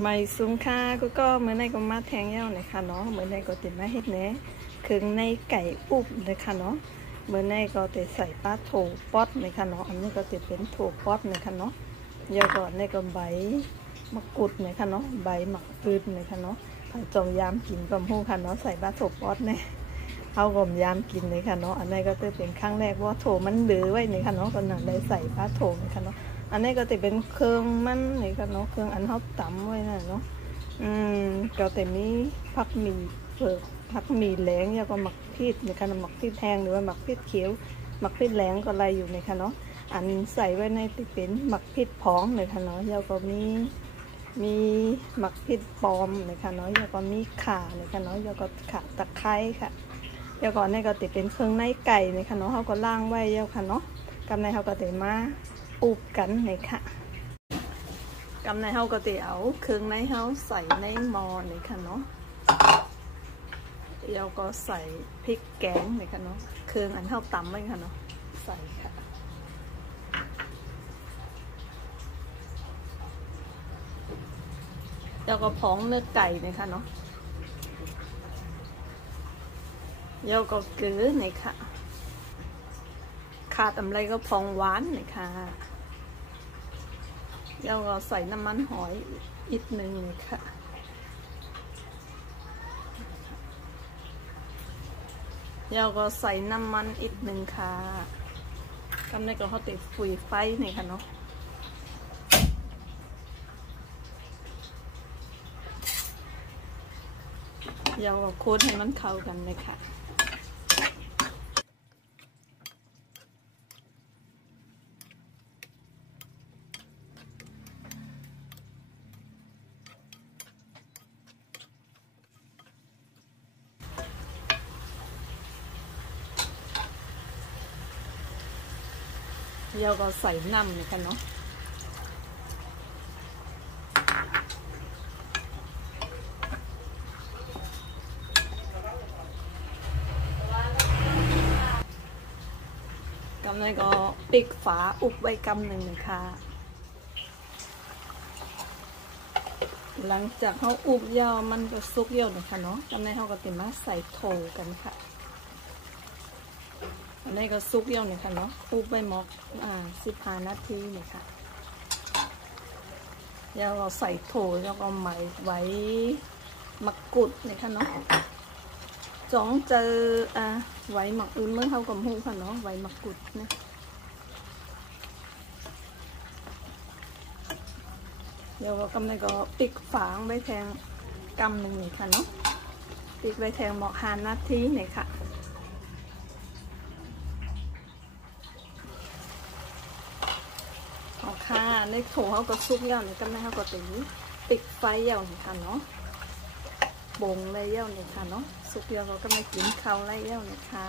ไม่ซุ้มค่าก็เหมือนในก็มาแทงเย้าเลยค่ะเนาะเหมือนในก็ติดมาเฮ็ดเนี้ยเครื่องในไก่อุบเลยค่ะเนาะเหมือนในก็ติดใส่ปลาโถป๊อตเลยค่ะเนาะอันนี้ก็ติดเป็นโถป๊อตเลยค่ะเนาะยาก่อนในก็ใบมะกรูดเลยค่ะเนาะใบหมักปืดเลยค่ะเนาะผัดจอมยามกินกับหูค่ะเนาะใส่ปลาโถป๊อตเนี่ยเอากลมยามกินเลยค่ะเนาะอันนี้ก็จะเป็นครั้งแรกว่าโถมันเหลือไว้เลยค่ะเนาะก็หนังได้ใส่ปลาโถเลยค่ะเนาะอันนี้ก็จะเป็นเครื่องมันเลยค่ะเนาะเครื่องอันเขาตำไว้น่ะเนาะก็แต่มีผักหมี่เผือกผักหมี่แหลงแล้วก็หมักพริกในขนมหมักพริกแห้งหรือว่าหมักพริกเขียวหมักพริกแหลงก็อะไรอยู่ในค่ะเนาะอันใส่ไว้ในติเป็นหมักพริกผองในค่ะเนาะแล้วก็มีหมักพริกปลอมในค่ะเนาะแล้วก็มีข่าในค่ะเนาะแล้วก็ข่าตะไคร้ค่ะแล้วก็ในก็ติเป็นเครื่องในไก่ในค่ะเนาะเขาก็ล่างไว้แล้วค่ะเนาะกำในเขาก็ติมาอุบกันในค่ะกำในเฮาก็จะเอาเครื่องในเฮาใส่ในหม้อนี่ค่ะเนาะแล้วก็ใส่พริกแกงนี่ค่ะเนาะเครื่องอันเฮาตำไว้ค่ะเนาะใส่ค่ะแล้วก็พองเนื้อไก่นี่ค่ะเนาะแล้วก็เกลือนี่ค่ะขาดอะไรก็พองหวานนี่ค่ะแล้วก็ใส่น้ำมันหอยอีกหนึ่งค่ะแล้วก็ใส่น้ำมันอีกหนึ่งค่ะกำลังก็เขาติดฝุ่ยไฟนี่ค่ะเนาะแล้วก็โคตรให้มันเข้ากันเลยค่ะแล้วก็ใส่น้ำเลยค่ะเนาะกำลังก็ปิดฝาอุบไว้กำหนึ่งค่ะหลังจากเขาอุบยาวมันก็ซุกเยอะเลยค่ะเนาะกำลังเขาก็ติมาใส่โถกันค่ะอันนี้ก็ซุกเยอะเลยค่ะเนาะอุบไว้หมอก15 นาทีเลยค่ะแล้วเราใส่โถแล้วก็หมักไว้มะกรูดเลยค่ะเนาะจ้องเจอไว้หมักอื่นเมื่อเขากับหูค่ะเนาะไว้มะกรูดนะเดี๋ยวก็กำลังก็ปิดฝาไว้แทงกำหนึ่งค่ะเนาะปิดไว้แทงหมอก5 นาทีเนี่ยค่ะเอาค่ะในโถเขาก็ซุกยาวเนี่ยกำลังเขาก็ตีปิดไฟยาวเนี่ยค่ะเนาะบ่งเลยยาวเนี่ยค่ะเนาะซุกยาวเขาก็ไม่กินข้าวไรยาวเนี่ยค่ะ